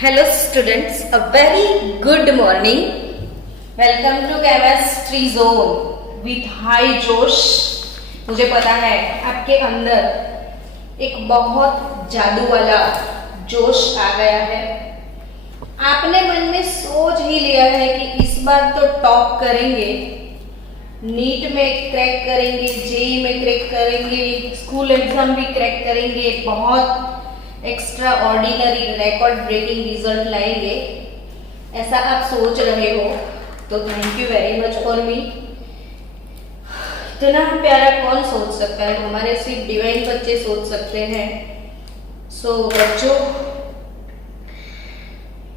Hello students, a very good morning. Welcome to Chemistry Zone with high जोश। मुझे पता है आपके अंदर एक बहुत जादू वाला जोश आ गया है। आपने मन में सोच ही लिया है कि इस बार तो टॉप करेंगे, नीट में क्रैक करेंगे, जेई में क्रैक करेंगे, स्कूल एग्जाम भी क्रैक करेंगे, बहुत extraordinary record breaking result लाएंगे, ऐसा आप सोच रहे हो तो thank you very much for me. इतना प्यारा कौन सोच सकता है, हमारे सिर्फ डिवाइन बच्चे सोच सकते हैं। सो बच्चों,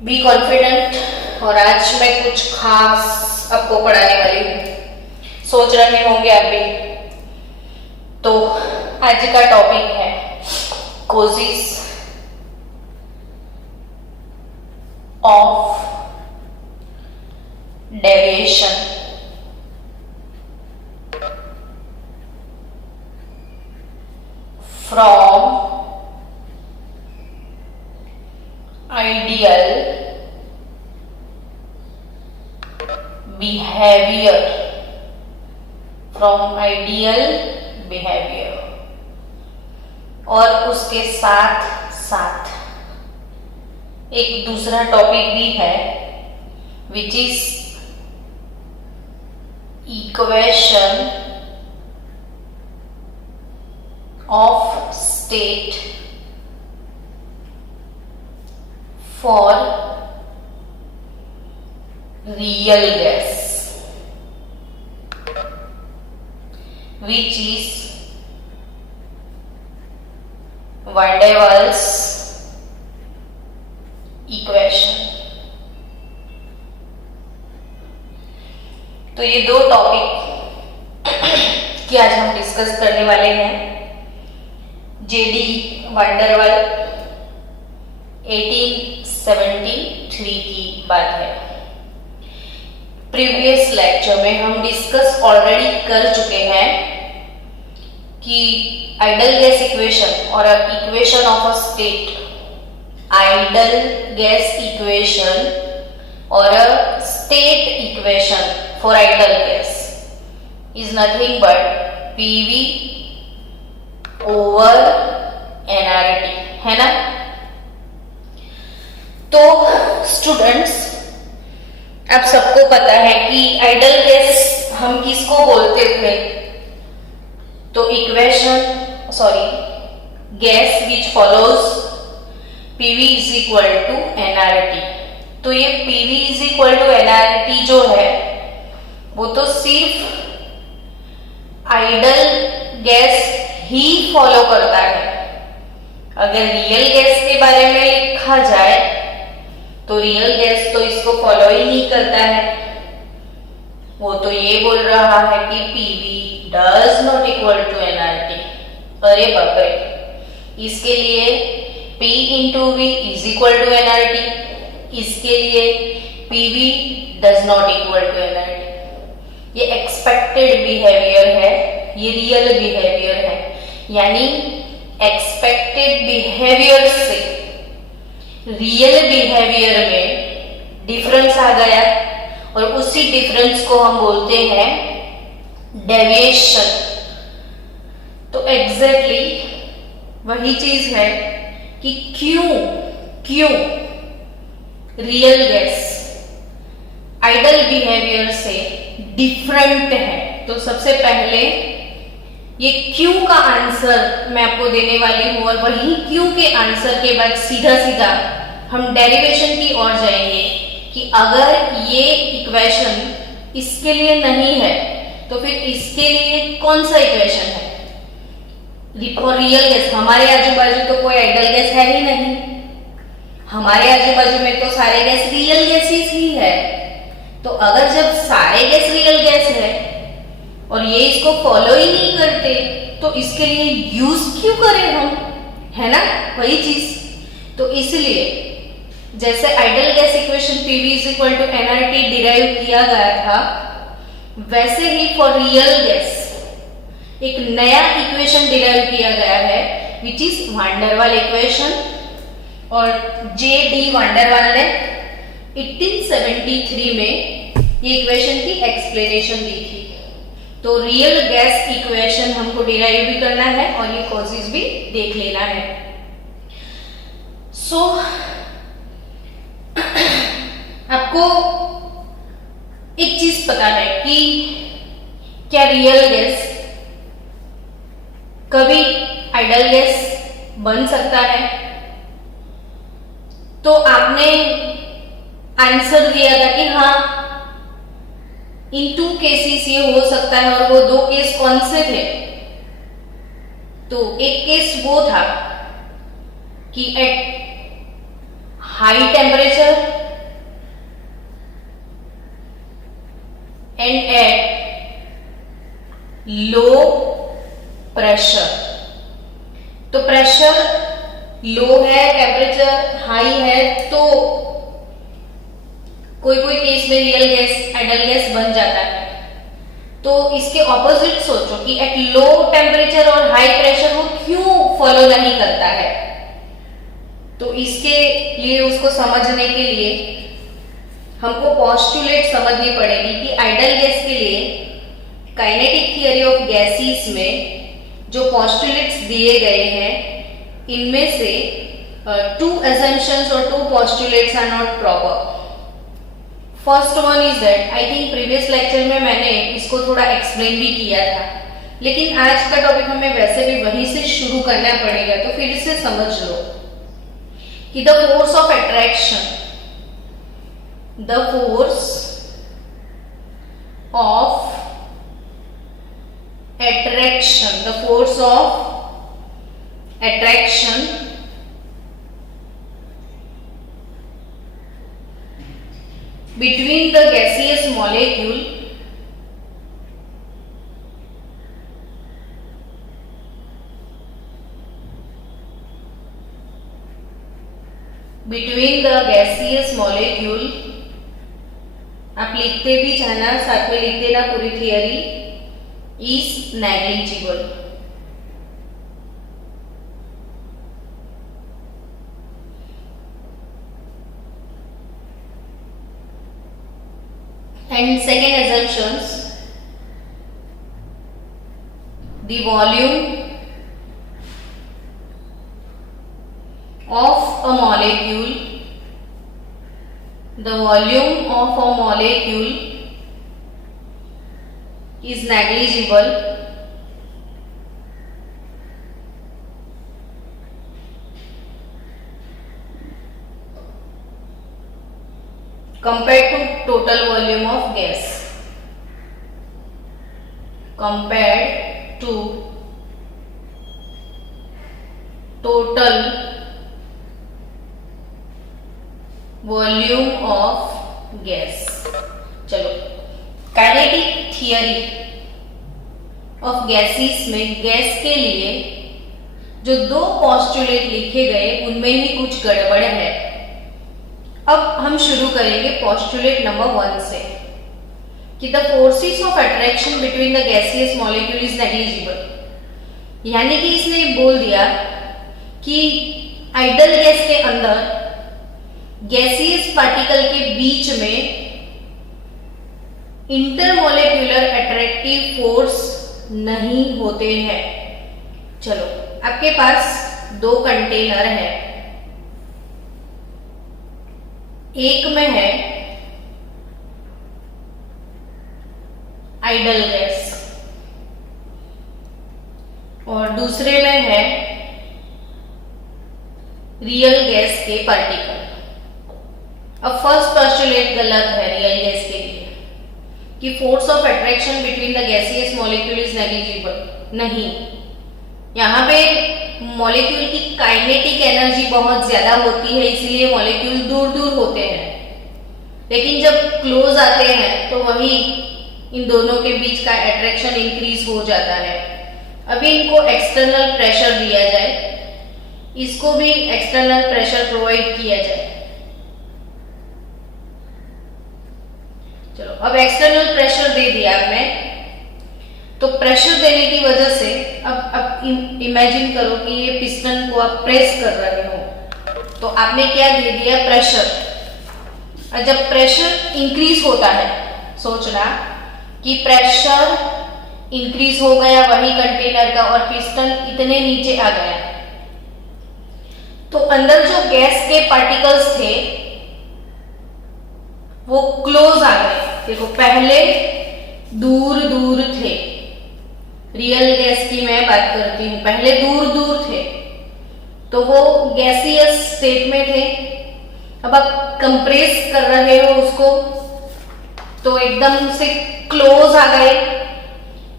बी कॉन्फिडेंट। और आज मैं कुछ खास आपको पढ़ाने वाली हूँ, सोच रहे होंगे आप भी। तो आज का टॉपिक है causes of deviation from ideal behavior, और उसके साथ साथ एक दूसरा टॉपिक भी है which is equation of state for real gas which is van der Waals equation. तो ये दो टॉपिक की आज हम डिस्कस करने वाले हैं। जेडी van der Waals 1873 की बात है। प्रीवियस लेक्चर में हम डिस्कस ऑलरेडी कर चुके हैं कि आइडल गैस इक्वेशन और equation of a state, idol gas equation और a state equation for ideal gas is nothing but PV over nRT, है ना। तो स्टूडेंट्स, आप सबको पता है कि आइडल गैस हम किसको बोलते थे। तो gas which follows PV is equal to nRT। तो ये PV is equal to nRT जो है वो तो सिर्फ आइडल गैस ही फॉलो करता है। अगर रियल गैस के बारे में लिखा जाए तो रियल गैस तो इसको फॉलो ही नहीं करता है। वो तो ये बोल रहा है कि PV does not equal to nRT। अरे बाप रे, इसके लिए P into V is equal to nRT, इसके लिए PV does not equal to nRT। ये एक्सपेक्टेड बिहेवियर है, ये रियल बिहेवियर है। यानी एक्सपेक्टेड बिहेवियर से रियल बिहेवियर में डिफरेंस आ गया और उसी डिफरेंस को हम बोलते हैं डेविएशन। तो एग्जैक्टली वही चीज है कि क्यों रियल गैस आइडल बिहेवियर से डिफरेंट है। तो सबसे पहले ये क्यों का आंसर मैं आपको देने वाली हूं, और वही क्यों के आंसर के बाद सीधा सीधा हम डेरिवेशन की ओर जाएंगे कि अगर ये इक्वेशन इसके लिए नहीं है तो फिर इसके लिए कौन सा इक्वेशन है। और रियल गैस, हमारे आजू बाजू तो कोई आइडल गैस है ही नहीं, हमारे आजू बाजू में तो सारे गैस रियल गैसेस ही है। तो अगर जब सारे गैस रियल गैस है और ये इसको फॉलो ही नहीं करते तो इसके लिए यूज क्यों करें हम, है ना, वही चीज। तो इसलिए जैसे idol gas equation PV is equal to nRT derive किया गया था, वैसे ही फॉर रियल गैस एक नया इक्वेशन डिराइव किया गया है which is van der Waals equation. और जे डी वांडरवाल ने 1873 में ये इक्वेशन की एक्सप्लेनेशन दी थी। तो रियल गैस इक्वेशन हमको डिराइव भी करना है और ये कॉजेस भी देख लेना है। सो आपको एक चीज पता है कि क्या रियल गैस कभी आइडल गैस बन सकता है? तो आपने आंसर दिया था कि हाँ, इन 2 केसेस ये हो सकता है, और वो 2 केस कौन से थे? तो एक केस वो था कि at high temperature and at low pressure. तो प्रेशर लो है, टेम्परेचर हाई है, तो कोई कोई केस में रियल गैस आइडल गैस बन जाता है। तो इसके ऑपोजिट सोचो कि एट लो टेम्परेचर और हाई प्रेशर वो क्यों फॉलो नहीं करता है। तो इसके लिए, उसको समझने के लिए हमको पोस्टुलेट समझनी पड़ेगी कि आइडल गैस के लिए काइनेटिक थियरी ऑफ गैसेस में जो पोस्टुलेट्स दिए गए हैं, इनमें से 2 assumptions और 2 postulates are not proper. First one is that, I think previous lecture में मैंने इसको थोड़ा explain भी किया था, लेकिन आज का टॉपिक हमें वैसे भी वहीं से शुरू करना पड़ेगा, तो फिर से समझ लो कि the force of attraction, the force of attraction, the force of attraction between the gaseous molecule आप लिखते भी जाना, साथ में लिख देना पूरी theory, is negligible. And second assumptions, the volume of a molecule, the volume of a molecule is negligible compared to total volume of gas, compared to total volume of gas. चलो, काइनेटिक थियरी ऑफ गैसेस में gas के लिए जो 2 postulate लिखे गए उनमें ही कुछ गड़बड़ है। अब हम शुरू करेंगे पोस्टुलेट नंबर 1 से कि the forces of attraction between the gaseous molecule is negligible. यानी कि इसने बोल दिया कि आइडल गैस के अंदर गैसियस पार्टिकल के बीच में इंटरमोलेक्युलर अट्रैक्टिव फोर्स नहीं होते हैं। चलो, आपके पास 2 कंटेनर है, एक में है आइडल गैस और दूसरे में है रियल गैस के पार्टिकल। अब फर्स्ट पोस्टुलेट गलत है रियल गैस के लिए कि force of attraction between the gaseous molecule is negligible. नहीं, यहाँ पे मॉलिक्यूल की काइनेटिक एनर्जी बहुत ज्यादा होती है, इसलिए मॉलिक्यूल दूर दूर होते हैं, लेकिन जब क्लोज आते हैं तो वही इन दोनों के बीच का अट्रैक्शन इंक्रीज हो जाता है। अभी इनको एक्सटर्नल प्रेशर दिया जाए, इसको भी एक्सटर्नल प्रेशर प्रोवाइड किया जाए। चलो, अब एक्सटर्नल प्रेशर दे दिया आपने, तो प्रेशर देने की वजह से अब इमेजिन करो कि ये पिस्टन को आप प्रेस कर रहे हो, तो आपने क्या दे दिया, प्रेशर। और जब प्रेशर इंक्रीज होता है, सोचना कि प्रेशर इंक्रीज हो गया वही कंटेनर का और पिस्टन इतने नीचे आ गया, तो अंदर जो गैस के पार्टिकल्स थे वो क्लोज आ गए। देखो पहले दूर दूर थे, रियल गैस की मैं बात करती हूं, पहले दूर दूर थे तो वो गैसियस स्टेट में थे। अब आप कंप्रेस कर रहे हो उसको तो एकदम से क्लोज आ गए।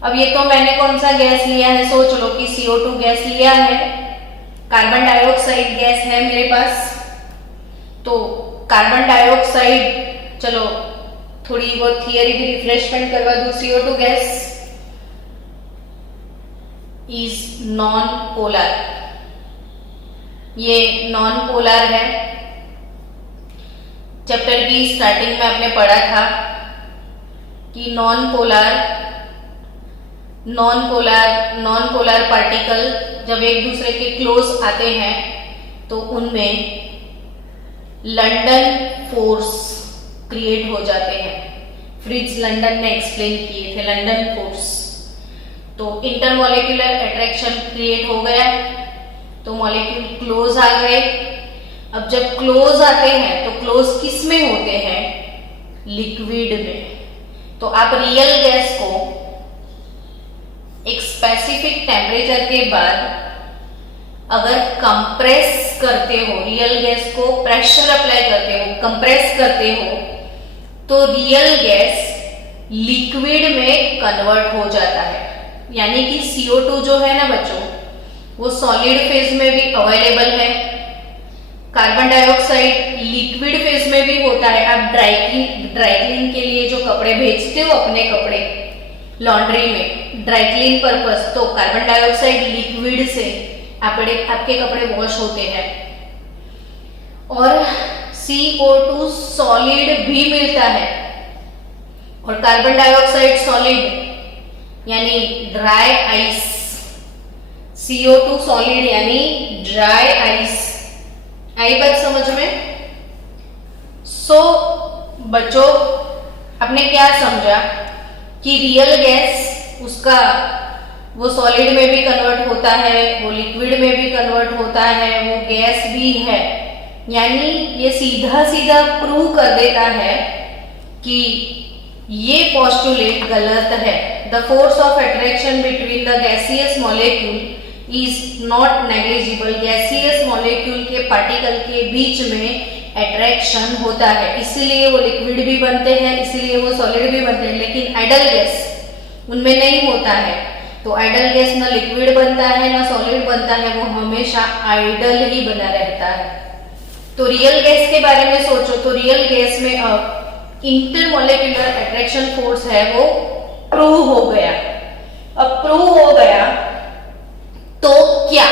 अब ये तो मैंने कौन सा गैस लिया है, सोच लो कि CO2 गैस लिया है, कार्बन डाइऑक्साइड गैस है मेरे पास। तो कार्बन डाइऑक्साइड, चलो थोड़ी बहुत थियरी भी रिफ्रेशमेंट करवा दूं, CO2 gas is non polar, ये नॉन पोलर है। चैप्टर की स्टार्टिंग में आपने पढ़ा था कि नॉन पोलर पार्टिकल जब एक दूसरे के क्लोज आते हैं तो उनमें लंडन फोर्स क्रिएट हो जाते हैं। फ्रिट्ज लंडन ने एक्सप्लेन किए थे लंडन फोर्स। तो इंटरमॉलिक्यूलर अट्रैक्शन क्रिएट हो गया तो मॉलिक्यूल क्लोज आ गए। अब जब क्लोज आते हैं तो क्लोज किस में होते हैं, लिक्विड में। तो आप रियल गैस को एक स्पेसिफिक टेम्परेचर के बाद अगर कंप्रेस करते हो, रियल गैस को प्रेशर अप्लाई करते हो, कंप्रेस करते हो, तो रियल गैस लिक्विड में कन्वर्ट हो जाता है। यानी कि CO2 जो है ना बच्चों, वो सॉलिड फेज में भी अवेलेबल है, कार्बन डाइऑक्साइड लिक्विड फेज में भी होता है। आप ड्राई क्लीन के लिए जो कपड़े भेजते हो अपने कपड़े लॉन्ड्री में ड्राई क्लीन पर्पस, तो कार्बन डाइऑक्साइड लिक्विड से आपके कपड़े वॉश होते हैं। और CO2 सॉलिड भी मिलता है और कार्बन डाइऑक्साइड सॉलिड यानी ड्राई आइस। CO2 सॉलिड यानी ड्राई आइस। आई बात समझ में? सो बच्चों, आपने क्या समझा कि रियल गैस उसका वो सॉलिड में भी कन्वर्ट होता है, वो लिक्विड में भी कन्वर्ट होता है, वो गैस भी है। यानी ये सीधा सीधा प्रूव कर देता है कि ये पोस्टुलेट गलत है। The force of attraction between the gaseous molecule is not negligible. Gaseous molecule के पार्टिकल के बीच में अट्रैक्शन होता है, इसीलिए वो लिक्विड भी बनते हैं, इसीलिए वो सॉलिड भी बनते हैं। लेकिन आइडल गैस उनमें नहीं होता है। तो आइडल गैस ना लिक्विड बनता है ना सॉलिड बनता है, वो हमेशा आइडल ही बना रहता है। तो रियल गैस के बारे में सोचो तो रियल गैस में अब इंटरमॉलिक्यूलर अट्रैक्शन फोर्स है वो प्रूव हो गया। अब प्रूव हो गया तो क्या,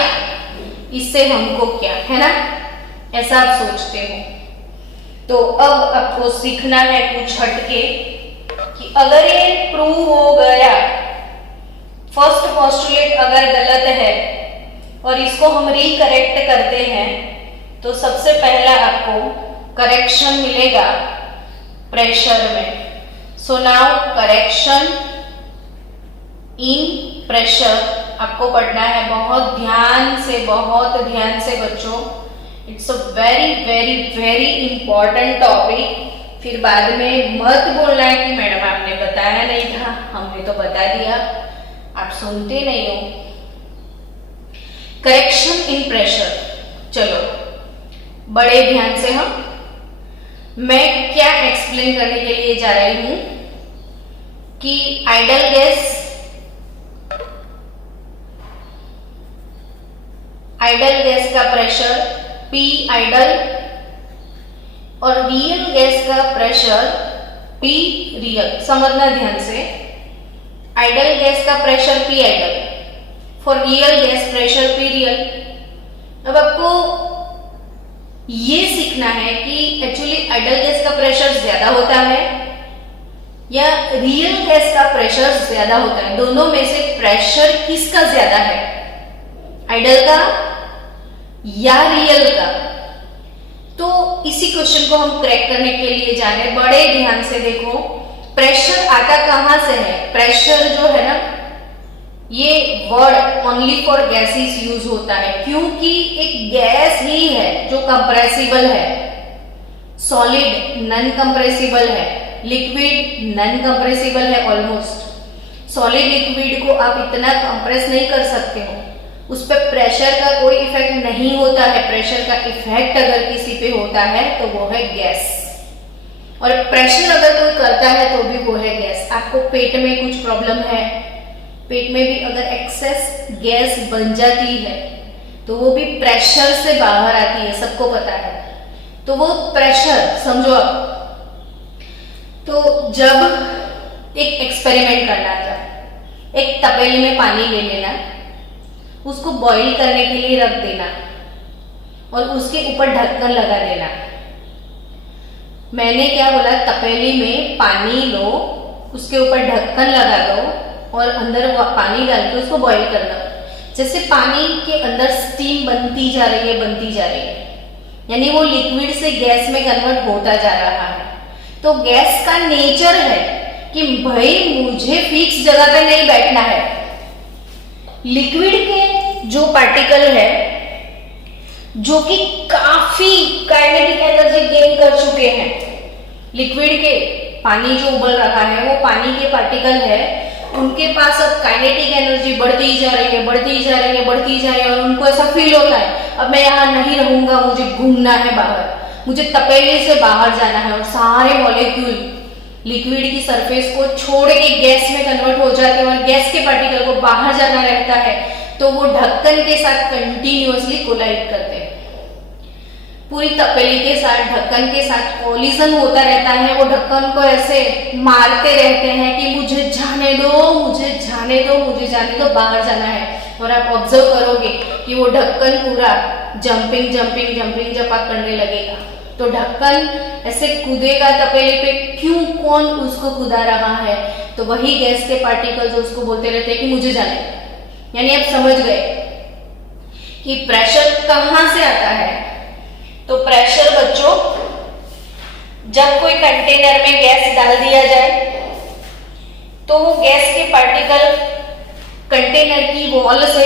इससे हमको क्या है ना, ऐसा आप सोचते हो। तो अब आपको सीखना है कुछ हटके कि अगर ये प्रूव हो गया, फर्स्ट पोस्टुलेट अगर गलत है और इसको हम रिकरेक्ट करते हैं तो सबसे पहला आपको करेक्शन मिलेगा प्रेशर में। So now correction in pressure आपको पढ़ना है बहुत ध्यान से बच्चों। It's a very very very important topic. फिर बाद में मत बोलना है कि मैडम आपने बताया नहीं था, हमने तो बता दिया, आप सुनते नहीं हो। करेक्शन इन प्रेशर, चलो बड़े ध्यान से मैं क्या एक्सप्लेन करने के लिए जा रही हूं कि आइडल गैस का प्रेशर P आइडल और रियल गैस का प्रेशर P रियल। समझना ध्यान से, आइडल गैस का pressure P ideal, for real gas pressure P real. अब आपको ये सीखना है कि एक्चुअली आइडल गैस का प्रेशर ज्यादा होता है या रियल गैस का प्रेशर ज्यादा होता है। दोनों में से प्रेशर किसका ज्यादा है, आइडल का या रियल का? तो इसी क्वेश्चन को हम क्रैक करने के लिए जा रहे हैं। बड़े ध्यान से देखो, प्रेशर आता कहां से है? प्रेशर जो है ना, ये word only for gases use होता है, क्योंकि एक गैस ही है जो कंप्रेसिबल है। सॉलिड नॉन कंप्रेसिबल है, लिक्विड नॉन कंप्रेसिबल है ऑलमोस्ट। सॉलिड लिक्विड को आप इतना कंप्रेस नहीं कर सकते हो, उस पर प्रेशर का कोई इफेक्ट नहीं होता है। प्रेशर का इफेक्ट अगर किसी पे होता है तो वो है गैस, और प्रेशर अगर कोई करता है तो भी वो है गैस। आपको पेट में कुछ प्रॉब्लम है, पेट में भी अगर एक्सेस गैस बन जाती है तो वो भी प्रेशर से बाहर आती है, सबको पता है। तो वो प्रेशर समझो आप। तो जब एक एक्सपेरिमेंट करना था, एक तपेली में पानी ले लेना, उसको बॉईल करने के लिए रख देना और उसके ऊपर ढक्कन लगा देना। मैंने क्या बोला? तपेली में पानी लो, उसके ऊपर ढक्कन लगा दो और अंदर पानी डाल के उसको बॉईल करना। जैसे पानी के अंदर स्टीम बनती जा रही है, बनती जा रही है, यानी वो लिक्विड से गैस में कन्वर्ट होता जा रहा है। तो गैस का नेचर है कि भाई मुझे फिक्स जगह पे नहीं बैठना है। लिक्विड के जो पार्टिकल है, जो कि काफी काइनेटिक एनर्जी गेन कर चुके हैं, लिक्विड के पानी जो उबल रहा है वो पानी के पार्टिकल है, उनके पास अब काइनेटिक एनर्जी बढ़ती जा रही है, बढ़ती जा रही है, बढ़ती जा रही है, और उनको ऐसा फील होता है अब मैं यहाँ नहीं रहूंगा, मुझे घूमना है बाहर, मुझे तपेले से बाहर जाना है। और सारे मॉलिक्यूल लिक्विड की सरफेस को छोड़ के गैस में कन्वर्ट हो जाते हैं और गैस के पार्टिकल को बाहर जाना रहता है, तो वो ढक्कन के साथ कंटिन्यूअसली कोलाइड करते हैं। पूरी तपेली के साथ ढक्कन के साथ कोलिजन होता रहता है। वो ढक्कन को ऐसे मारते रहते हैं कि मुझे जाने दो, मुझे जाने दो, मुझे जाने दो, बाहर जाना है। और आप ऑब्जर्व करोगे कि वो ढक्कन पूरा जंपिंग जंपिंग जंपिंग जपा करने लगेगा। तो ढक्कन ऐसे कूदेगा तपेली पे, क्यों? कौन उसको कूदा रहा है? तो वही गैस के पार्टिकल जो उसको बोलते रहते हैं कि मुझे जाने दो। यानी आप समझ गए कि प्रेशर कहां से आता है। तो प्रेशर बच्चों, जब कोई कंटेनर में गैस डाल दिया जाए तो वो गैस के पार्टिकल कंटेनर की वॉल से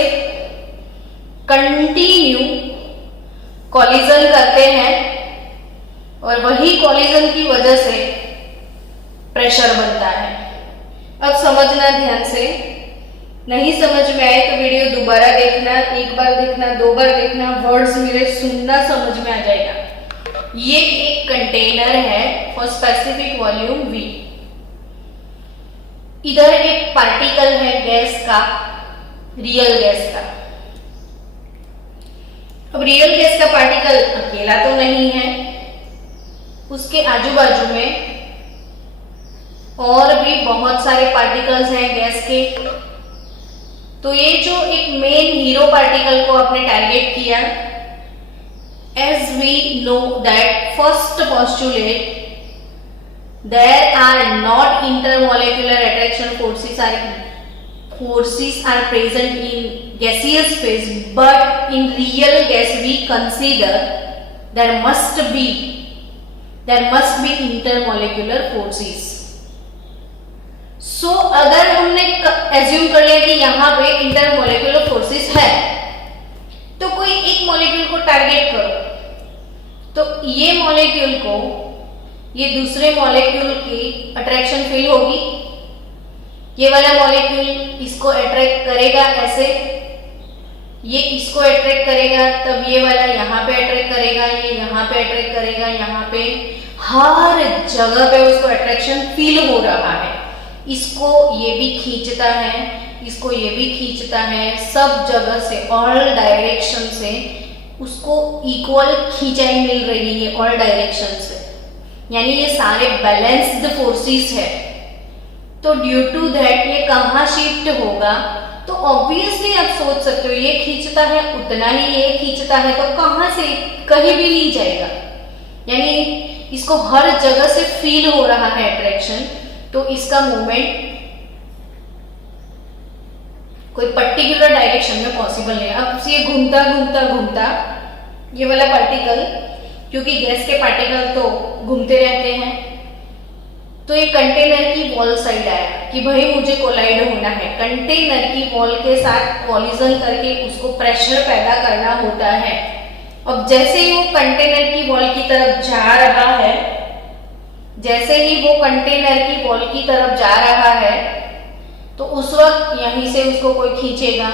कंटिन्यू कॉलिजन करते हैं और वही कॉलिजन की वजह से प्रेशर बनता है। अब समझना ध्यान से, नहीं समझ में आए तो वीडियो दोबारा देखना, एक बार देखना, दो बार देखना, वर्ड्स मेरे सुनना, समझ में आ जाएगा। ये एक कंटेनर है फॉर स्पेसिफिक वॉल्यूम V। इधर एक पार्टिकल है गैस का, रियल गैस का। अब रियल गैस का पार्टिकल अकेला तो नहीं है, उसके आजू बाजू में और भी बहुत सारे पार्टिकल्स हैं गैस के। तो ये जो एक मेन हीरो पार्टिकल को आपने टारगेट किया, as we know that first postulate, there are not intermolecular attraction forces are present in gaseous phase, but in real gas we consider there must be intermolecular forces. So अगर हमने assume कर लिया कि यहाँ पे इंटरमोलेक्युलर forces है, तो कोई एक मॉलिक्यूल को टारगेट करो, तो ये मॉलिक्यूल को ये दूसरे मॉलिक्यूल की अट्रैक्शन फील होगी, ये वाला मॉलिक्यूल इसको अट्रैक्ट करेगा, ऐसे ये इसको अट्रैक्ट करेगा, तब ये वाला यहाँ पे अट्रैक्ट करेगा, ये यहाँ पे अट्रैक्ट करेगा, यहाँ पे हर जगह पे उसको अट्रैक्शन फील हो रहा है। इसको ये भी खींचता है, इसको ये भी खींचता है, सब जगह से, ऑल डायरेक्शन से उसको इक्वल खींचाई मिल रही है, ऑल डायरेक्शन से, यानी ये सारे बैलेंस्ड फोर्सेस है। तो ड्यू टू दैट ये कहाँ शिफ्ट होगा? तो ऑब्वियसली आप सोच सकते हो, ये खींचता है उतना ही ये खींचता है, तो कहाँ से? कहीं भी नहीं जाएगा, यानी इसको हर जगह से फील हो रहा है अट्रैक्शन। तो इसका मूवमेंट कोई पर्टिकुलर डायरेक्शन में पॉसिबल नहीं है। अब ये घूमता घूमता घूमता ये वाला पार्टिकल क्योंकि गैस के पार्टिकल तो घूमते रहते हैं। तो ये कंटेनर की वॉल साइड आया कि भाई मुझे कोलाइड होना है, कंटेनर की वॉल के साथ कॉलिजन करके उसको प्रेशर पैदा करना होता है। अब जैसे ही वो कंटेनर की वॉल की तरफ जा रहा है, जैसे ही वो कंटेनर की वॉल की तरफ जा रहा है, तो उस वक्त यहीं से उसको कोई खींचेगा,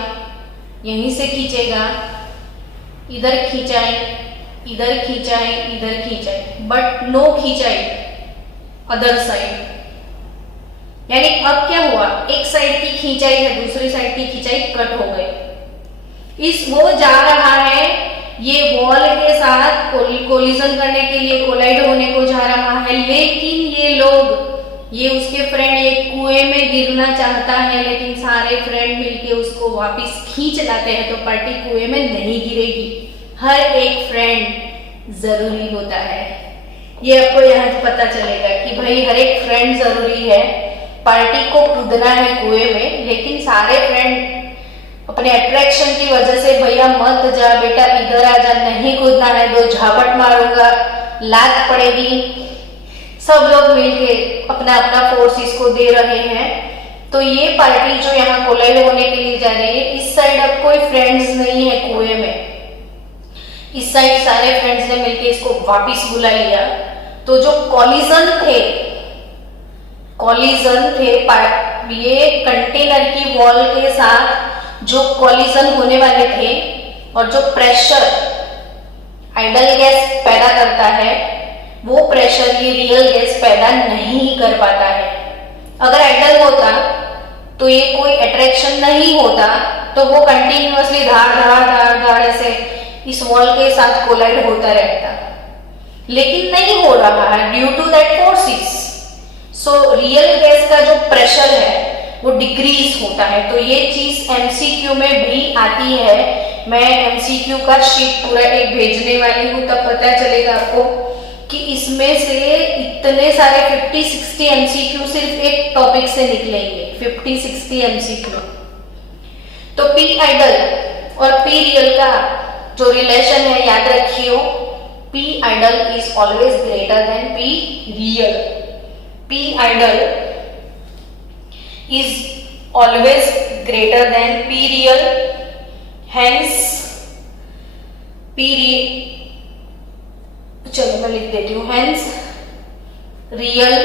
यहीं से खींचेगा, इधर खींचाई, इधर खींचाई, इधर खींचाई, बट नो खींचाई अदर साइड। यानी अब क्या हुआ, एक साइड की खींचाई है, दूसरी साइड की खींचाई कट हो गई। इस वो जा रहा है, ये वॉल के साथ कोलिजन करने के लिए, कोलाइड होने को जा रहा है, लेकिन ये लोग, ये उसके फ्रेंड एक कुएं में गिरना चाहता है, लेकिन सारे फ्रेंड मिलके उसको वापस खींच लाते हैं, तो पार्टी कुएं में नहीं गिरेगी। हर एक फ्रेंड जरूरी होता है, ये आपको यहाँ पता चलेगा कि भाई हर एक फ्रेंड जरूरी है। पार्टी को कूदना है कुएं में, लेकिन सारे फ्रेंड अपने अट्रैक्शन की वजह से, भैया मत जा बेटा, इधर आ जा, नहीं कूदना है, दो झापट मारूंगा, लात पड़ेगी, सब लोग मिलके अपना अपना फोर्स इसको दे रहे हैं। तो ये पार्टी जो यहाँ कोलाइड होने के लिए जा रही है, इस साइड अब कोई फ्रेंड्स नहीं है कुएं में, इस साइड सारे फ्रेंड्स ने मिलके इसको वापस बुला लिया। तो जो कॉलिजन थे, ये कंटेनर की वॉल के साथ जो कॉलिजन होने वाले थे, और जो प्रेशर आइडल गैस पैदा करता है, वो प्रेशर ये रियल गैस पैदा नहीं कर पाता है। अगर आइडल होता तो ये कोई अट्रैक्शन नहीं होता, तो वो कंटिन्यूअसली धार धार धार धार ऐसे इस वॉल के साथ कोलाइड होता रहता, लेकिन नहीं हो रहा है due to that forces. So real gas का जो प्रेशर है वो डिक्रीज होता है। तो ये चीज एमसीक्यू में भी आती है। मैं एमसीक्यू का शीट पूरा एक भेजने वाली हूँ, तब पता चलेगा आपको कि इसमें से इतने सारे 50-60 एमसीक्यू सिर्फ एक टॉपिक से निकलेंगे, 50-60 एमसीक्यू। तो पी आइडल और पी रियल का जो रिलेशन है याद रखियो, P idle is always greater than P real. P idle is always greater than P real. Hence चलो मैं लिख देती हूँ, hence real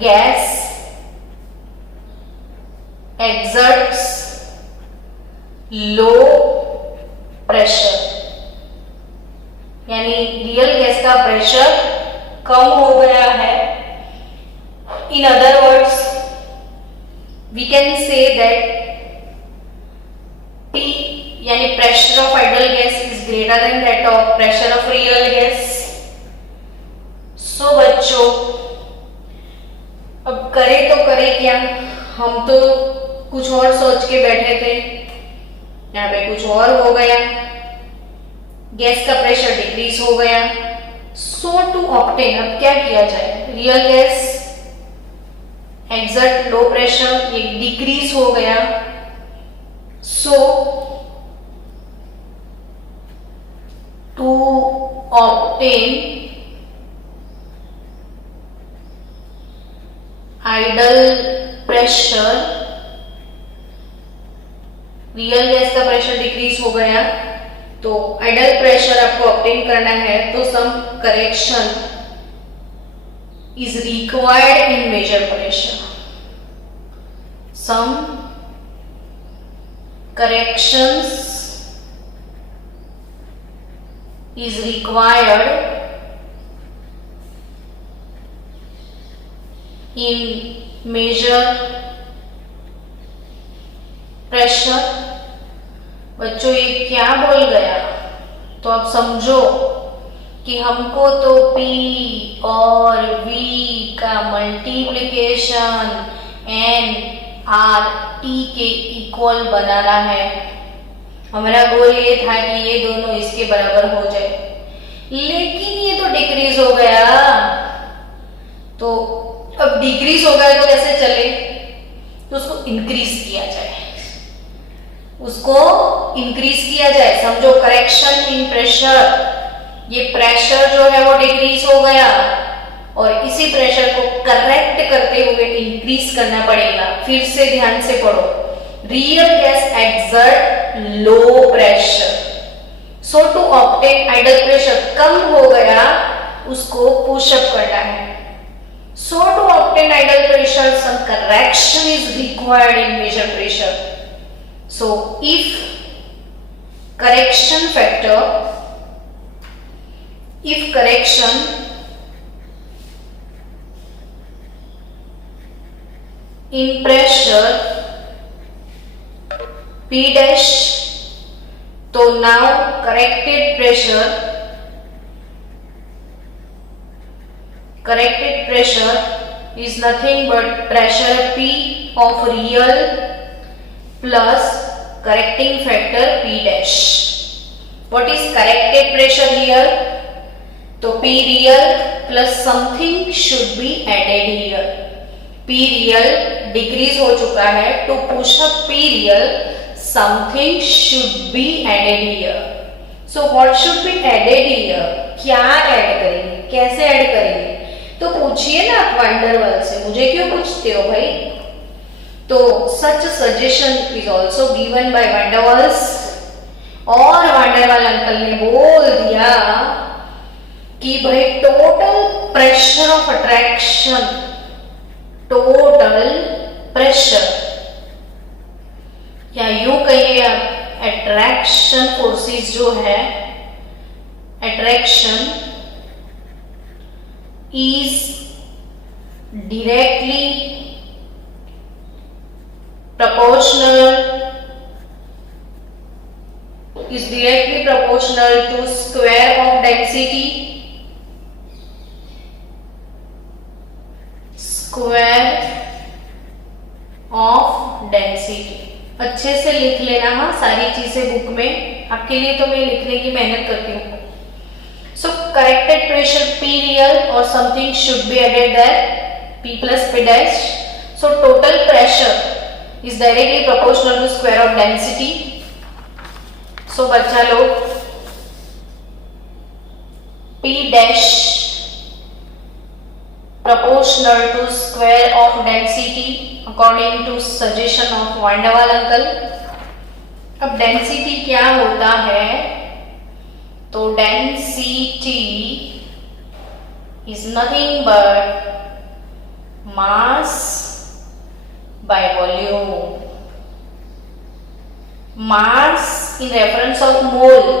gas exerts low pressure, यानी रियल गैस का प्रेशर कम हो गया है। In other words we can say that P यानी pressure of ideal gas is greater than that of pressure of real gas. So बच्चों, अब करें तो करें क्या, हम तो कुछ और सोच के बैठे थे, यहाँ पे कुछ और हो गया, गैस का प्रेशर डिक्रीज हो गया। सो टू ऑब्टेन, अब क्या किया जाए, real gas exert low pressure, ये डिक्रीज हो गया। So to obtain ideal pressure, real gas का प्रेशर डिक्रीज हो गया, तो आइडल प्रेशर आपको ऑब्टेन करना है, तो some correction is required in measure pressure. Some corrections is required in measure pressure. बच्चों ये क्या बोल गया, तो आप समझो कि हमको तो P और V का मल्टीप्लिकेशन NRT के इक्वल बनाना है। हमारा गोल ये था कि ये दोनों इसके बराबर हो जाए, लेकिन ये तो डिक्रीज हो गया। तो अब डिक्रीज हो गया तो कैसे चले, तो उसको इंक्रीज किया जाए, उसको इंक्रीज किया जाए। समझो, करेक्शन इन प्रेशर ये प्रेशर जो है वो डिक्रीज हो गया और इसी प्रेशर को करेक्ट करते हुए इंक्रीज करना पड़ेगा। फिर से ध्यान से पढ़ो, real gas exert low pressure, so to obtain ideal pressure कम हो गया, उसको पुशअप करना है। So to obtain ideal pressure, some correction is required in measure pressure. So if correction factor, if correction in pressure P dash, so now corrected pressure is nothing but pressure P of real plus correcting factor P dash. What is corrected pressure here? तो P real plus something should be added here. P real decrease हो चुका है, to push up P real something should be added here. So what should be added here? क्या add करेंगे, कैसे add करेंगे? तो पूछिए ना आप वांडरवाल से, मुझे क्यों पूछते हो भाई? तो such suggestion is also given by van der Waals, और वांडरवाल अंकल ने बोल दिया कि भाई total pressure of attraction, total pressure या यूं कहिए आप अट्रैक्शन फोर्सेस जो है, attraction is directly proportional to square of density, अच्छे से लिख लेना। हाँ, सारी चीजें बुक में आपके लिए तो मैं लिखने की मेहनत करती हूँ। So corrected pressure P real or something should be added there, P plus P dash. So total pressure is directly proportional to square of density. So बच्चा लोग P dash proportional to square of density according to suggestion of van der Waal uncle. अब density क्या होता है? तो density is nothing but mass by volume. Mass in reference of mole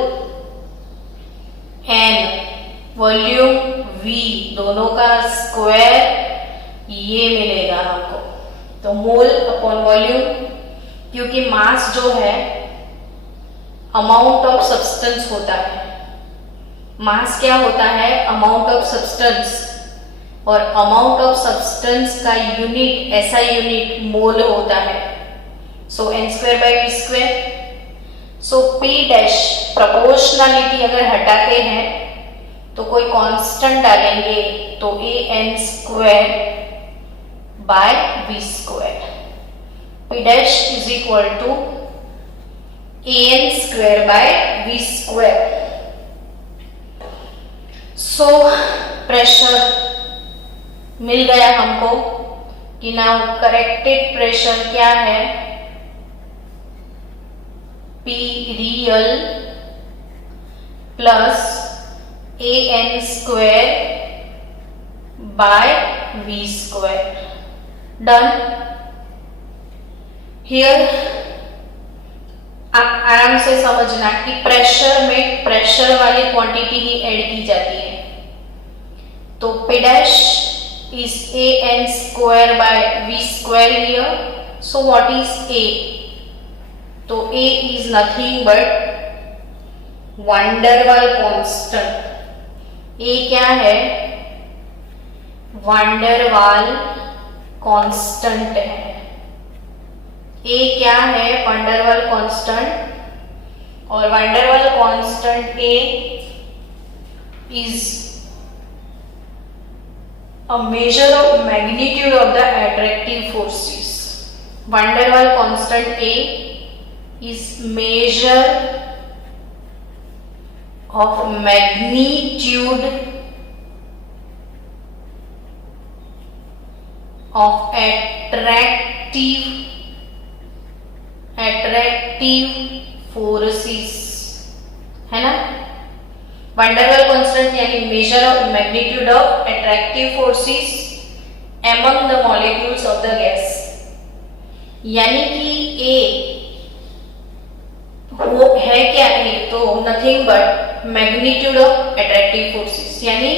and volume V दोनों का square ये मिलेगा हमको। तो मोल अपॉन वॉल्यूम, क्योंकि मास जो है अमाउंट ऑफ सब्सटेंस होता है। मास क्या होता है? अमाउंट ऑफ सब्सटेंस, और अमाउंट ऑफ सब्सटेंस का यूनिट, ऐसा यूनिट मोल होता है। So n square by V square. So P dash proportionality अगर हटाते हैं तो कोई कांस्टेंट डालेंगे, तो a n square by V square. P dash is equal to a n square by V square. So pressure मिल गया हमको कि नाउ करेक्टेड प्रेशर क्या है? P real plus a n square by v square. Done. Here आप आराम से समझना कि प्रेशर में प्रेशर वाली क्वांटिटी ही ऐड की जाती है। तो P dash is a n square by v square here. So what is a? तो a is nothing but van der Waal constant. a क्या है? van der Waal constant है। a क्या है? van der Waal constant, और van der Waal constant a is a measure of magnitude of the attractive forces. Van der Waal constant A is measure of magnitude of attractive forces, है ना। वंडरवेल constant यानी measure of magnitude of attractive forces among the molecules of the gas, यानी कि A वो है क्या है, तो nothing but magnitude of attractive forces, यानी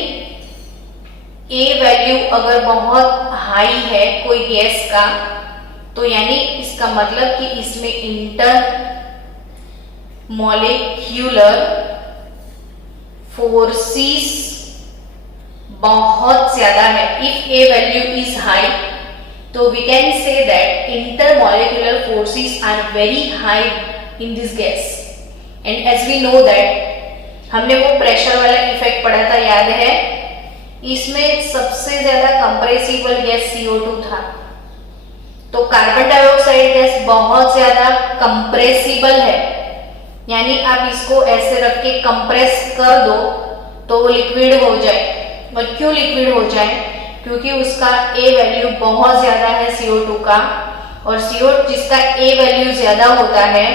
A वैल्यू अगर बहुत हाई है कोई गैस का, तो यानी इसका मतलब कि इसमें इंटर मॉलिक्यूलर फोर्सेस बहुत ज्यादा है। If A value is high, तो we can say that intermolecular forces are very high in this gas. And as we know that, हमने वो प्रेशर वाला इफेक्ट पढ़ा था, याद है, इसमें सबसे ज्यादा कंप्रेसिबल गैस CO2 था। तो कार्बन डाइऑक्साइड गैस बहुत ज्यादा कंप्रेसिबल है, यानी आप इसको ऐसे रख के कंप्रेस कर दो तो वो लिक्विड हो जाए। और क्यों लिक्विड हो जाए? क्योंकि उसका A वैल्यू बहुत ज्यादा है CO2 का, और CO जिसका A वैल्यू ज्यादा होता है,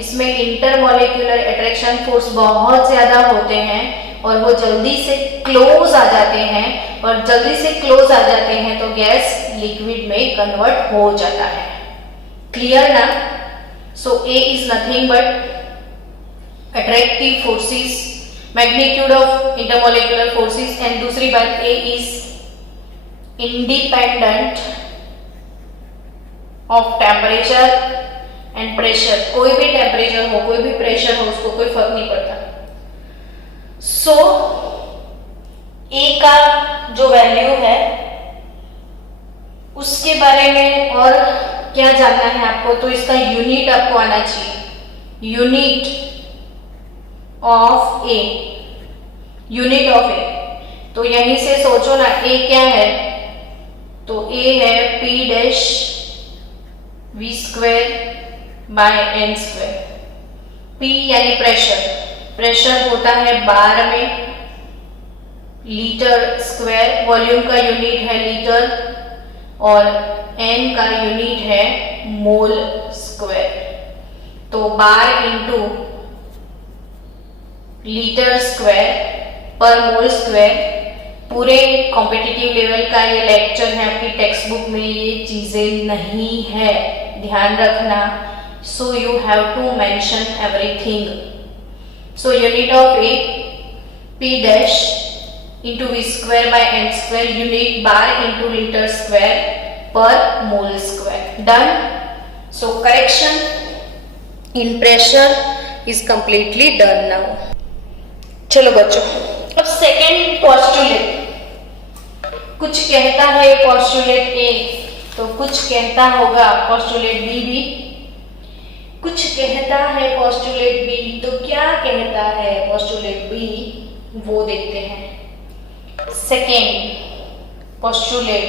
इसमें इंटरमॉलिक्यूलर अट्रैक्शन फोर्स बहुत ज्यादा होते हैं और वो जल्दी से क्लोज आ जाते हैं, और जल्दी से क्लोज आ जाते हैं तो गैस लिक्विड में कन्वर्ट हो जाता है। क्लियर ना? सो A is nothing but attractive forces, magnitude of intermolecular forces, and दूसरी बात A is independent of temperature and pressure. कोई भी टेम्परेचर हो, कोई भी प्रेशर हो, उसको कोई फर्क नहीं पड़ता। सो A का जो वैल्यू है उसके बारे में और क्या जानना है आपको, तो इसका यूनिट आपको आना चाहिए, unit of A, unit of A। तो यहीं से सोचो ना, A क्या है, तो A है P dash V square by N square. P यानी प्रेशर, प्रेशर होता है बार में लीटर स्क्वायर, वॉल्यूम का यूनिट है लीटर, और N का यूनिट है मोल स्क्वायर। तो बार into litre square per mole square. पूरे कॉम्पिटिटिव लेवल का ये लेक्चर है, आपकी टेक्स्ट बुक में ये चीजें नहीं है, ध्यान रखना। So you have to mention everything. So unit of A P dash into V square by N square, unit bar into litre square per mole square. Done. So correction in pressure is completely done now. चलो बच्चों, अब second postulate. कुछ कहता है postulate A, तो कुछ कहता होगा पोस्टुलेट B भी। कुछ कहता है पोस्टुलेट B, तो क्या कहता है पोस्टुलेट B, वो देखते हैं। सेकेंड पोस्टुलेट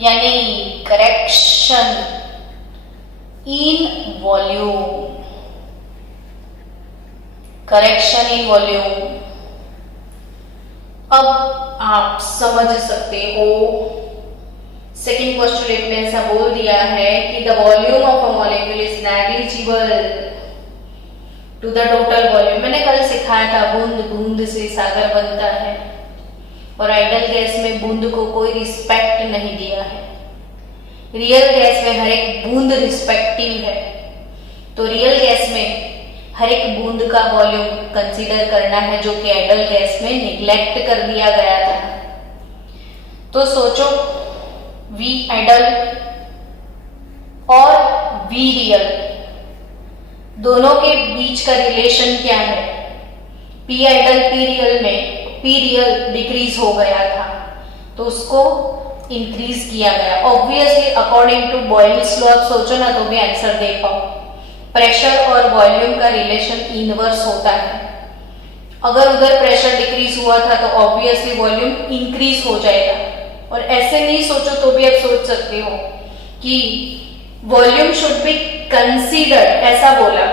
यानी correction in volume, correction in volume. अब आप समझ सकते हो, सेकेंड पोस्टुलेट में ऐसा बोल दिया है कि the volume of a molecule is negligible to the total volume. मैंने कल सिखाया था बूंद बूंद से सागर बनता है, और आइडल गैस में बूंद को कोई रिस्पेक्ट नहीं दिया है। रियल गैस में हर एक बूंद रिस्पेक्टिव है, तो रियल गैस में हर एक बूंद का वॉल्यूम कंसीडर करना है, जो कि आइडल गैस में निग्लेक्ट कर दिया गया था। तो सोचो, V आइडल और V रियल, दोनों के बीच का रिलेशन क्या है? P आइडल P रियल में P रियल डिक्रीज हो गया था, तो उसको इंक्रीज किया गया। Obviously according to Boyle's law, आप सोचो ना तो भी आंसर दे पाओ। प्रेशर और वॉल्यूम का रिलेशन इनवर्स होता है। अगर उधर प्रेशर डिक्रीज हुआ था तो ऑब्वियसली वॉल्यूम इंक्रीज हो जाएगा। और ऐसे नहीं सोचो तो भी आप सोच सकते हो कि वॉल्यूम शुड बी कंसीडर्ड, ऐसा बोला।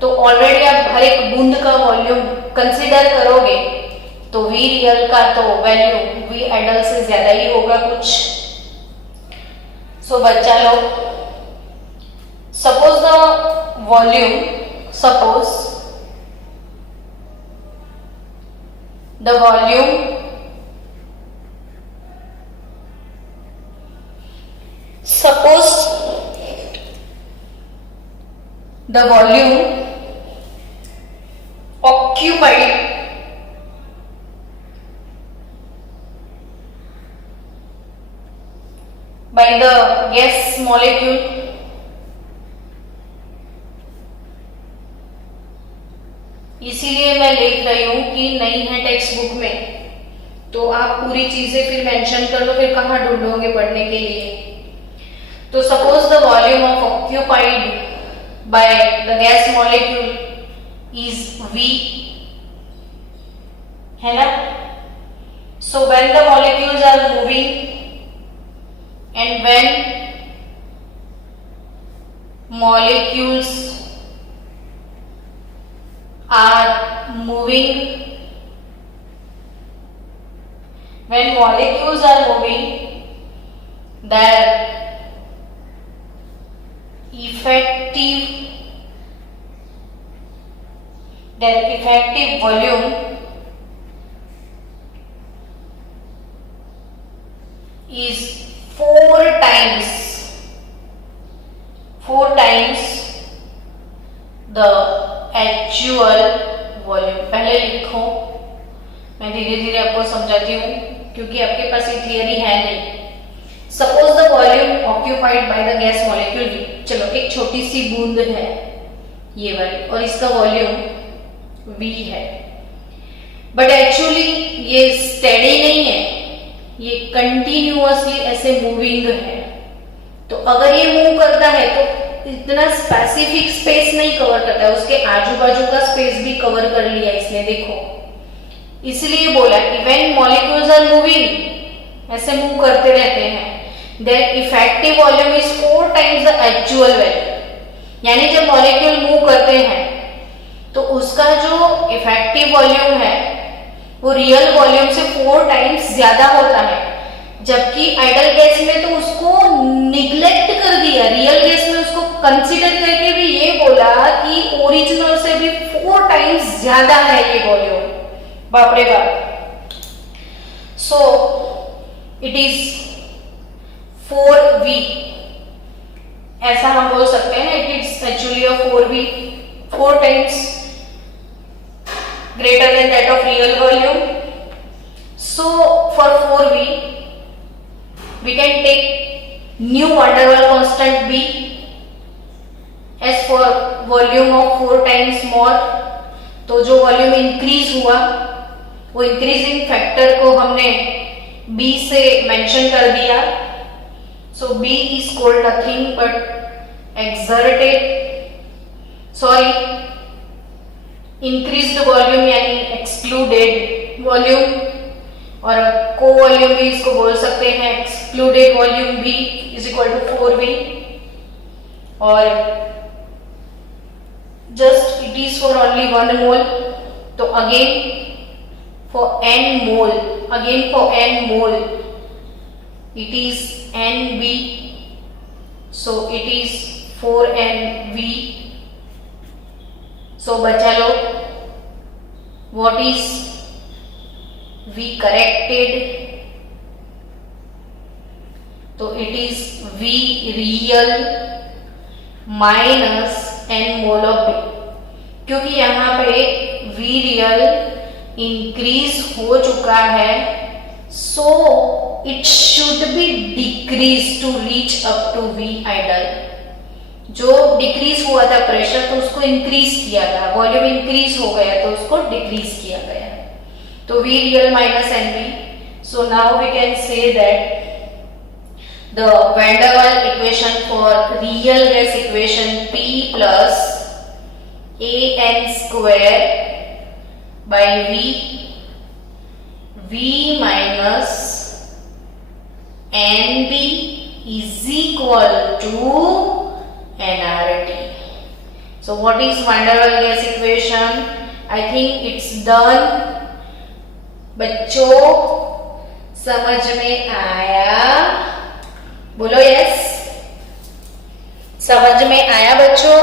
तो ऑलरेडी आप हर एक बूंद का वॉल्यूम कंसिडर करोगे तो वी रियल का तो वैल्यू वी आइडल से ज्यादा ही होगा कुछ। सो बच्चा लोग, suppose the volume, suppose the volume occupied by the gas molecule इसीलिए मैं लिख रही हूं कि नहीं है टेक्स्ट बुक में, तो आप पूरी चीजें फिर मेंशन कर लो, फिर कहाँ ढूंढोगे पढ़ने के लिए। तो suppose the volume of occupied by the gas molecule is V, है ना। So when the molecules are moving and when molecules are moving, their effective volume is four times the actual volume. पहले लिखो, मैं धीरे धीरे आपको समझाती हूँ क्योंकि आपके पास ये थियरी है नहीं। Suppose the volume occupied by the gas molecule V, चलो एक छोटी सी बूंद है ये वाली और इसका वॉल्यूम V है, बट एक्चुअली ये स्टेडी नहीं है, ये कंटिन्यूअसली ऐसे मूविंग है। तो अगर ये मूव करता है तो इतना स्पेसिफिक स्पेस नहीं कवर करता है, उसके आजू बाजू का स्पेस भी कवर कर लिया इसने, देखो। इसलिए बोला कि व्हेन मॉलिक्यूल्स आर मूविंग, ऐसे मूव करते रहते हैं, their effective volume is 4 times the actual value. यानी जब मॉलिक्यूल मूव करते हैं तो उसका जो इफेक्टिव वॉल्यूम है वो रियल वॉल्यूम से 4 टाइम्स ज्यादा होता है, जबकि आइडल गैस में तो उसको निग्लेक्ट कर दिया। रियल गैस में उसको कंसीडर करके भी ये बोला कि ओरिजिनल से भी 4 टाइम्स ज्यादा है ये वॉल्यूम। बाप रे बाप। सो इट इज 4V, ऐसा हम बोल सकते हैं। It is actually a 4V, 4 times greater than that of real volume. So for 4V we can take new van der Waals constant B as for volume of 4 times more। तो जो volume increase हुआ वो increasing factor को हमने B से mention कर दिया। सो B is called nothing but increased volume यानी एक्सक्लूडेड वॉल्यूम, और को वॉल्यूम भी इसको बोल सकते हैं। Excluded volume B is equal to 4V, और just it is for only 1 mole. तो अगेन फॉर n mole it is NB, so it is 4NV। so बच्चा लोग, what is V corrected? तो it is V real minus n mole of B, क्योंकि यहाँ पे V real इंक्रीज हो चुका है, so it should be decreased to reach up to V idle। जो डिक्रीज हुआ था प्रेशर तो उसको इंक्रीज किया था, वॉल्यूम इंक्रीज हो गया तो उसको डिक्रीज किया गया। तो V real minus NV। so now we can say that the van der Waals equation for real gas equation P plus AN square by V minus NB is equal to nRT। so So what is van der Waals gas equation? I think it's done. बच्चों समझ में आया? बोलो yes. समझ में आया बच्चों?